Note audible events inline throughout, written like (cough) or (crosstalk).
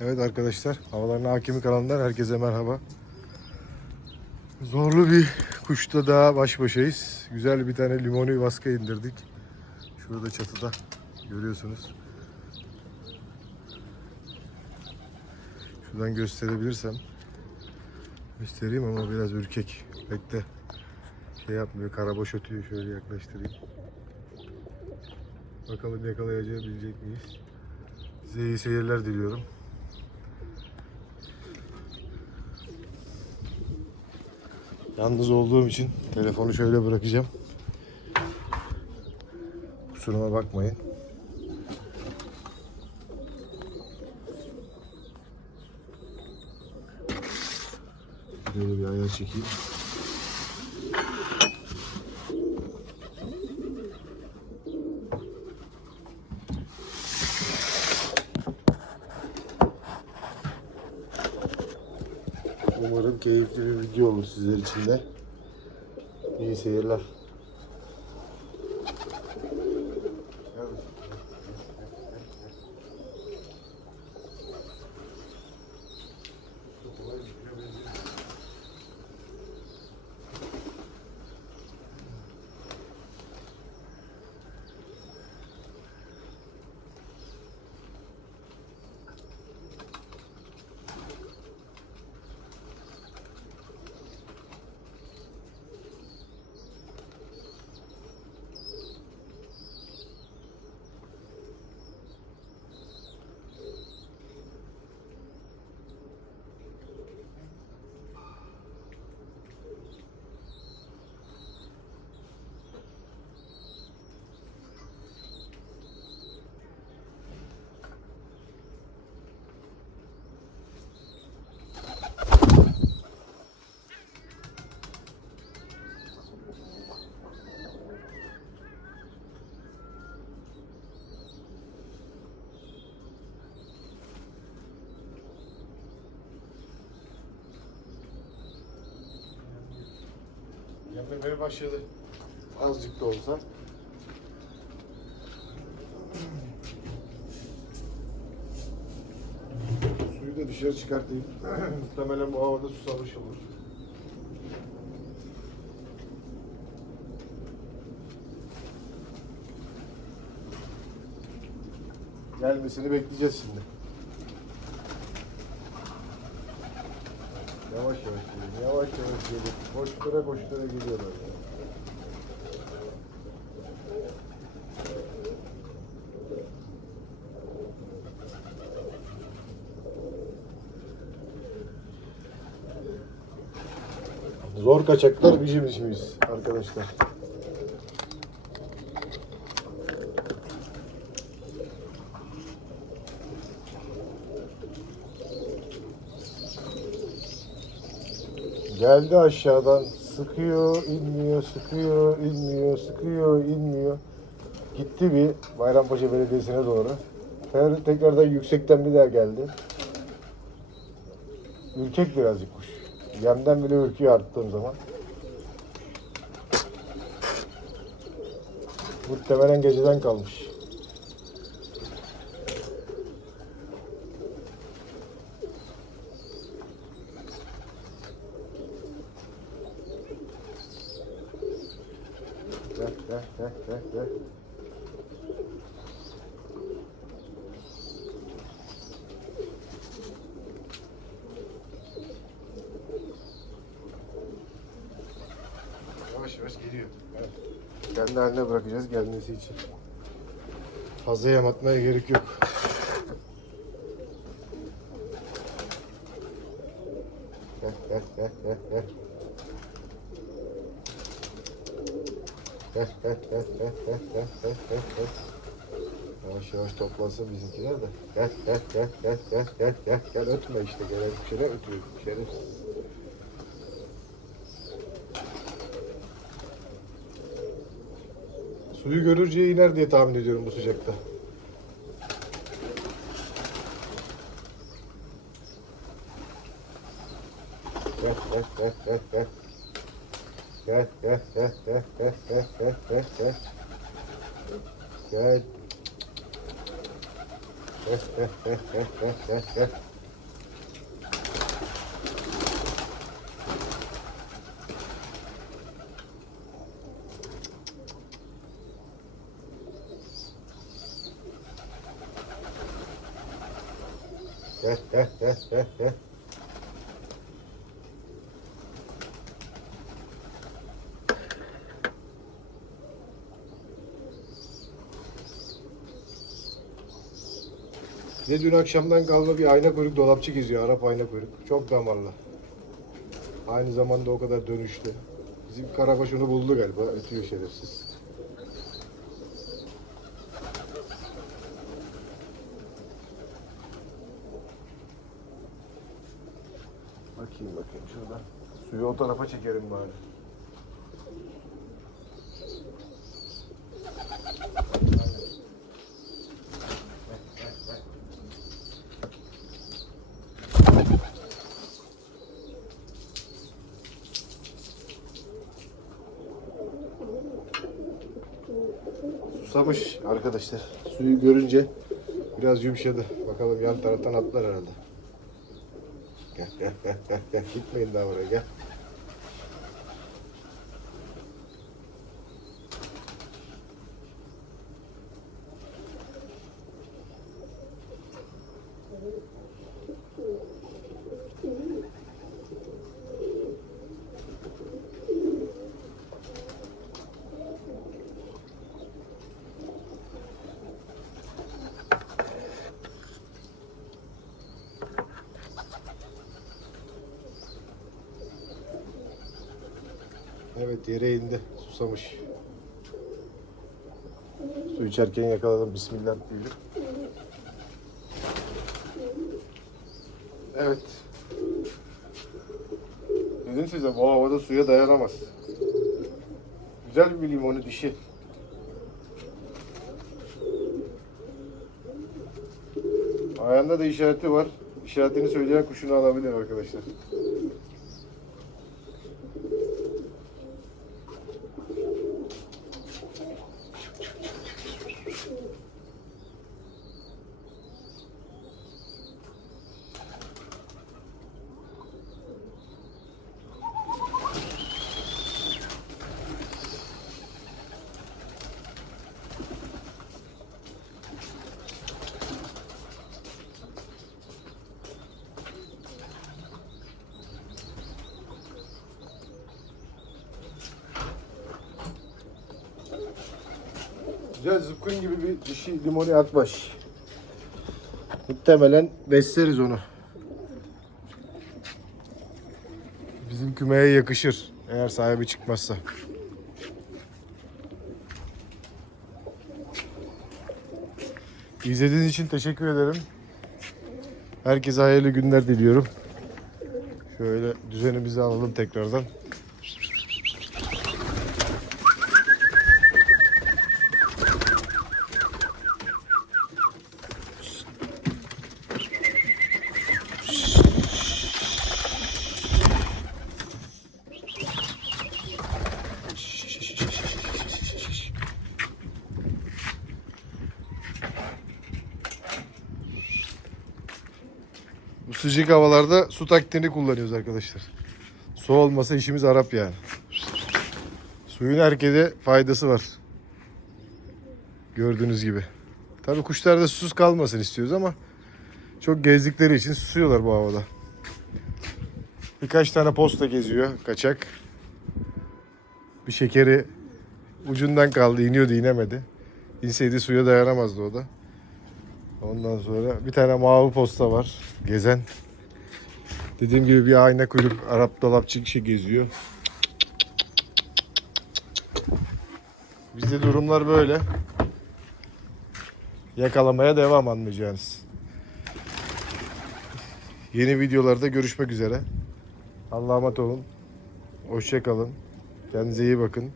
Evet arkadaşlar, havaların hakimi kanalından herkese merhaba. Zorlu bir kuşta daha baş başayız. Güzel bir tane limonu vaska indirdik. Şurada çatıda görüyorsunuz. Şuradan gösterebilirsem göstereyim ama biraz ürkek. Bekle. Şey yapmıyor, karabaş ötüyor. Şöyle yaklaştırayım. Bakalım yakalayabilecek miyiz? Size iyi seyirler diliyorum. Yalnız olduğum için telefonu şöyle bırakacağım. Kusuruma bakmayın. Böyle bir ayar çekeyim. Umarım keyifli bir video olur sizler için de. İyi seyirler. Yemlemeye başladı. Azıcık da olsa. Suyu da dışarı çıkartayım. (clears throat) Muhtemelen bu havada susamış olur. Gelmesini bekleyeceğiz şimdi. Yavaş yavaş geliyor. Yavaş yavaş geliyor. Koştura koştura geliyorlar. Zor kaçaklar bizim işimiz arkadaşlar. Geldi aşağıdan sıkıyor, inmiyor, sıkıyor, inmiyor, sıkıyor, inmiyor. Gitti bir Bayrampaşa Belediyesi'ne doğru. Ter- Tekrardan yüksekten bir daha geldi. Ürkek birazcık kuş. Yemden bile ürküyor arttığım zaman. Muhtemelen geceden kalmış. Kendi haline bırakacağız gelmesi için. Fazla yem atmaya gerek yok. Heh, heh, heh, heh. yavaş yavaş toplansın bizimkiler de. Gel gel gel gel gel gel gel gel ötme işte gel bir şeyler ötüyor şerefsiz. Suyu görürce iner diye tahmin ediyorum bu sıcakta. Gel, gel, gel, gel, gel. Gel, gel, gel, gel, gel, gel, gel, gel, gel. Gel. Gel gel gel gel gel gel (laughs) gel. Ve dün akşamdan kalma bir ayna kuyruk dolapçı geziyor. Arap ayna kuyruk. Çok damarlı. Aynı zamanda o kadar dönüşlü. Bizim karabaş onu buldu galiba. Ötüyor şerefsiz. Bakayım bakayım şurada. Suyu o tarafa çekerim bari. Susamış arkadaşlar. Suyu görünce biraz yumuşadı. Bakalım yan taraftan atlar herhalde. Gel gel. Gitmeyin daha oraya gel. Evet yere indi. Susamış. Su içerken yakaladım. Bismillah diyelim. Evet. Dedim size bu havada suya dayanamaz. Güzel bir limonu dişi. Ayağında da işareti var. İşaretini söyleyen kuşunu alabilir arkadaşlar. Güzel zıpkın gibi bir dişi limoni akbaş. Muhtemelen besleriz onu. Bizim kümeye yakışır. Eğer sahibi çıkmazsa. İzlediğiniz için teşekkür ederim. Herkese hayırlı günler diliyorum. Şöyle düzenimizi alalım tekrardan. Sıcak havalarda su taktiğini kullanıyoruz arkadaşlar. Su olmasa işimiz Arap yani. Suyun herkese faydası var. Gördüğünüz gibi. Tabii kuşlar da susuz kalmasın istiyoruz ama çok gezdikleri için susuyorlar bu havada. Birkaç tane posta geziyor kaçak. Bir şekeri ucundan kaldı iniyordu inemedi. İnseydi suya dayanamazdı o da. Ondan sonra bir tane mavi posta var. Gezen. Dediğim gibi bir ayna kuyruk Arap dolapçı kişi geziyor. Bizde durumlar böyle. Yakalamaya devam anlayacağınız. Yeni videolarda görüşmek üzere. Allah'a emanet olun. Hoşçakalın. Kendinize iyi bakın.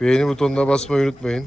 Beğeni butonuna basmayı unutmayın.